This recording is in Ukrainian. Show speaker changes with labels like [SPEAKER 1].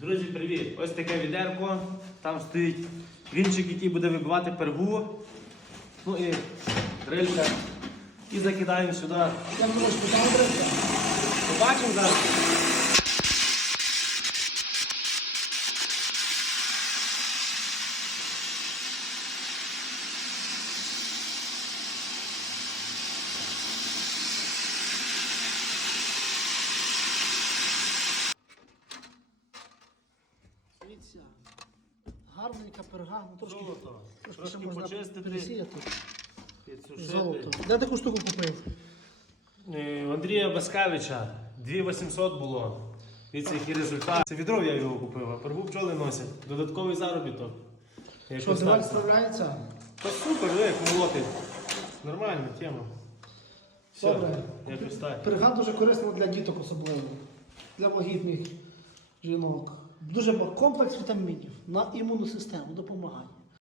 [SPEAKER 1] Друзі, привіт! Ось таке відерко. Там стоїть вінчик, який буде вибивати пергу. Ну і дрилька. І закидаємо сюди. Побачимо зараз.
[SPEAKER 2] Дивіться, гарненька перга, ну трошки,
[SPEAKER 1] Золото.
[SPEAKER 2] трошки,
[SPEAKER 1] Трошки
[SPEAKER 2] можна
[SPEAKER 1] почистити.
[SPEAKER 2] пересіяти.
[SPEAKER 1] Підсушити.
[SPEAKER 2] Золото. Де таку штуку купив?
[SPEAKER 1] Е, У Андрія Баскевича 2800 було. Дивіться, який результат. Це відро я його купив, а пергу пчоли носять. Додатковий заробіток. Якось
[SPEAKER 2] Що,
[SPEAKER 1] так.
[SPEAKER 2] справляється?
[SPEAKER 1] Та супер, ви, як молоти. Нормальна тема. Все,
[SPEAKER 2] Добре.
[SPEAKER 1] якось так.
[SPEAKER 2] Перга дуже корисна для діток особливо, для вагітних жінок. Дуже комплекс вітамінів на імунну систему допомагає.